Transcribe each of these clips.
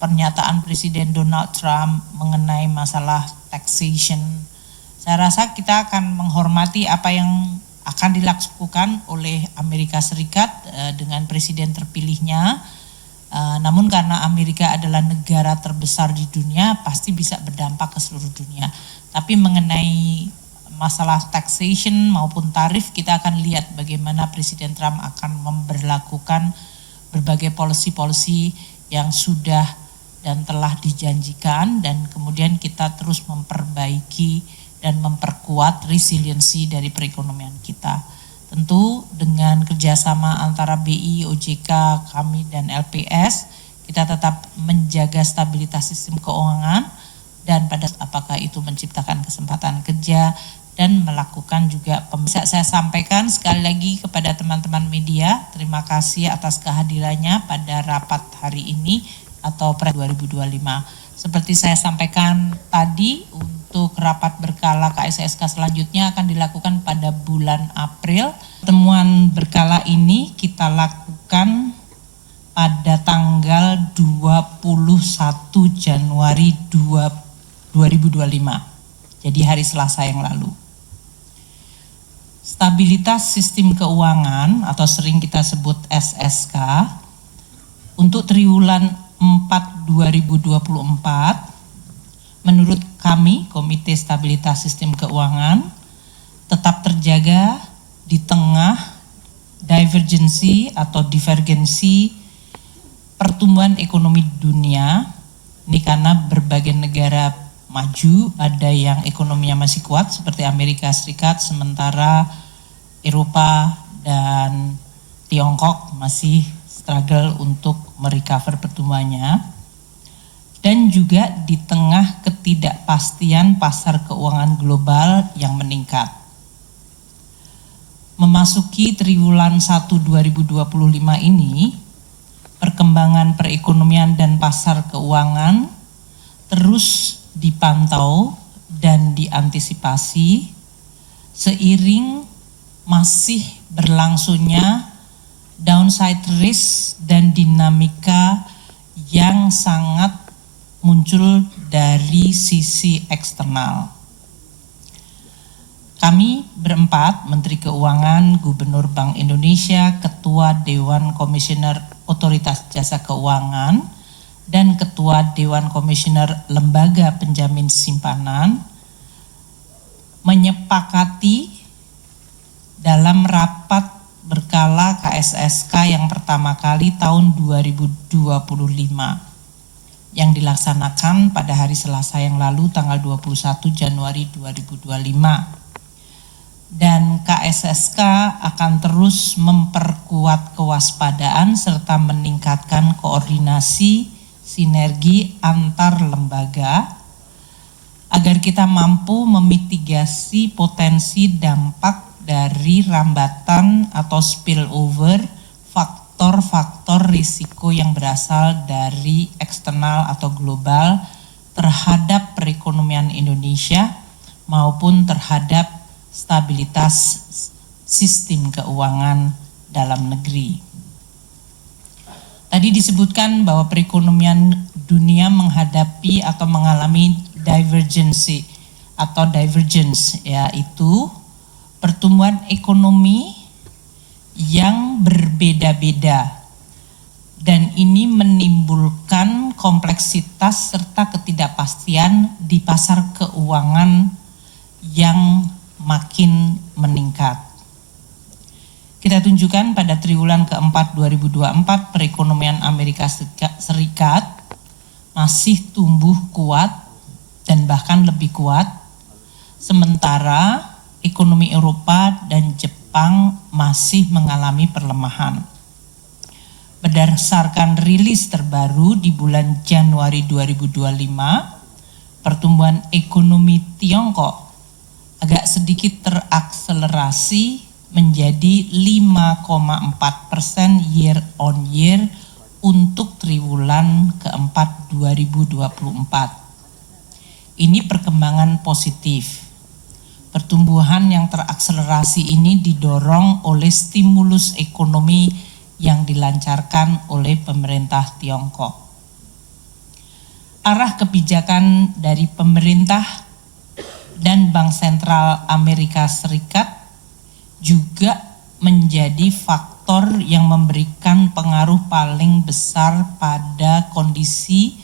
pernyataan Presiden Donald Trump mengenai masalah taxation. Saya rasa kita akan menghormati apa yang akan dilakukan oleh Amerika Serikat dengan presiden terpilihnya. Namun karena Amerika adalah negara terbesar di dunia, pasti bisa berdampak ke seluruh dunia. Tapi mengenai masalah taxation maupun tarif, kita akan lihat bagaimana Presiden Trump akan memberlakukan berbagai policy-policy yang sudah dan telah dijanjikan, dan kemudian kita terus memperbaiki dan memperkuat resiliensi dari perekonomian kita. Tentu dengan kerjasama antara BI, OJK, kami dan LPS, kita tetap menjaga stabilitas sistem keuangan dan pada apakah itu menciptakan kesempatan kerja dan melakukan juga bisa saya sampaikan sekali lagi kepada teman-teman media, terima kasih atas kehadirannya pada rapat hari ini atau 2025. Seperti saya sampaikan tadi, untuk rapat berkala KSSK selanjutnya akan dilakukan pada bulan April. Pertemuan berkala ini kita lakukan pada tanggal 21 Januari 2025. Jadi hari Selasa yang lalu. Stabilitas sistem keuangan atau sering kita sebut SSK untuk triwulan 4 2024 menurut kami Komite Stabilitas Sistem Keuangan tetap terjaga di tengah divergensi atau divergensi pertumbuhan ekonomi dunia. Ini karena berbagai negara maju ada yang ekonominya masih kuat seperti Amerika Serikat, sementara Eropa dan Tiongkok masih struggle untuk merecover pertumbuhannya. Dan juga di tengah ketidakpastian pasar keuangan global yang meningkat. Memasuki triwulan 1 2025 ini, perkembangan perekonomian dan pasar keuangan terus dipantau dan diantisipasi seiring masih berlangsungnya downside risk dan dinamika yang sangat muncul dari sisi eksternal. Kami berempat, Menteri Keuangan, Gubernur Bank Indonesia, Ketua Dewan Komisioner Otoritas Jasa Keuangan, dan Ketua Dewan Komisioner Lembaga Penjamin Simpanan, menyepakati dalam rapat berkala KSSK yang pertama kali tahun 2025 yang dilaksanakan pada hari Selasa yang lalu tanggal 21 Januari 2025. Dan KSSK akan terus memperkuat kewaspadaan serta meningkatkan koordinasi sinergi antar lembaga agar kita mampu memitigasi potensi dampak dari rambatan atau spillover faktor-faktor risiko yang berasal dari eksternal atau global terhadap perekonomian Indonesia maupun terhadap stabilitas sistem keuangan dalam negeri. Tadi disebutkan bahwa perekonomian dunia menghadapi atau mengalami divergensi atau divergence, yaitu pertumbuhan ekonomi yang berbeda-beda, dan ini menimbulkan kompleksitas serta ketidakpastian di pasar keuangan yang makin meningkat. Kita tunjukkan pada triwulan keempat 2024 perekonomian Amerika Serikat masih tumbuh kuat dan bahkan lebih kuat, sementara ekonomi Eropa dan Jepang masih mengalami perlemahan. Berdasarkan rilis terbaru di bulan Januari 2025, pertumbuhan ekonomi Tiongkok agak sedikit terakselerasi menjadi 5,4% year on year untuk triwulan keempat 2024. Ini perkembangan positif. Pertumbuhan yang terakselerasi ini didorong oleh stimulus ekonomi yang dilancarkan oleh pemerintah Tiongkok. arah kebijakan dari pemerintah dan Bank Sentral Amerika Serikat juga menjadi faktor yang memberikan pengaruh paling besar pada kondisi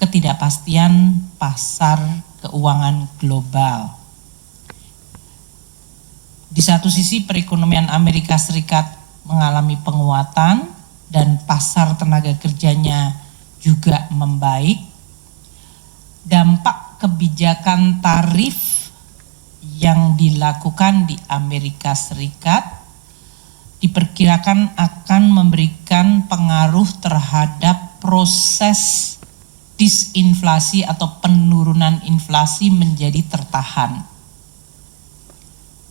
ketidakpastian pasar keuangan global. Di satu sisi perekonomian Amerika Serikat mengalami penguatan dan pasar tenaga kerjanya juga membaik. Dampak kebijakan tarif yang dilakukan di Amerika Serikat diperkirakan akan memberikan pengaruh terhadap proses disinflasi atau penurunan inflasi menjadi tertahan.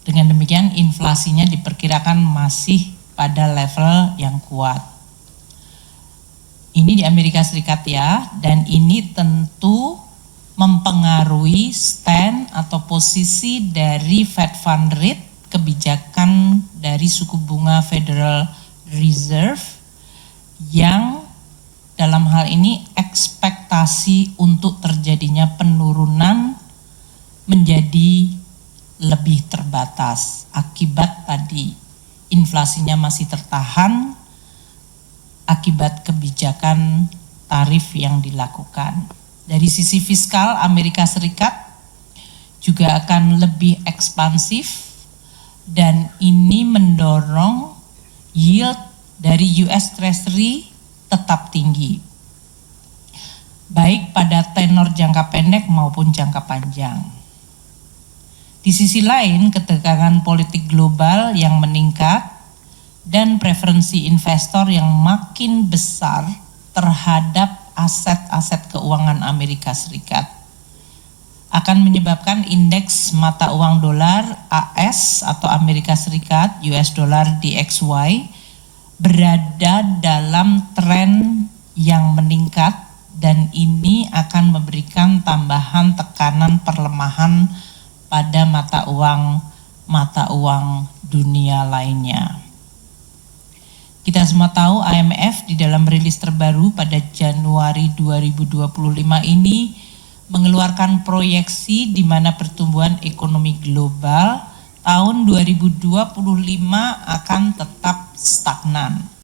Dengan demikian inflasinya diperkirakan masih pada level yang kuat. Ini di Amerika Serikat ya, dan ini tentu mempengaruhi stand atau posisi dari Fed Fund Rate, kebijakan dari suku bunga Federal Reserve yang dalam hal ini ekspektasi untuk terjadinya penurunan menjadi lebih terbatas akibat tadi inflasinya masih tertahan akibat kebijakan tarif yang dilakukan. Dari sisi fiskal, Amerika Serikat juga akan lebih ekspansif dan ini mendorong yield dari US Treasury tetap tinggi, baik pada tenor jangka pendek maupun jangka panjang. Di sisi lain, ketegangan politik global yang meningkat dan preferensi investor yang makin besar terhadap aset-aset keuangan Amerika Serikat akan menyebabkan indeks mata uang dolar AS atau Amerika Serikat US dollar DXY berada dalam tren yang meningkat dan ini akan memberikan tambahan tekanan perlemahan pada mata uang dunia lainnya. Kita semua tahu IMF di dalam rilis terbaru pada Januari 2025 ini mengeluarkan proyeksi di mana pertumbuhan ekonomi global tahun 2025 akan tetap stagnan.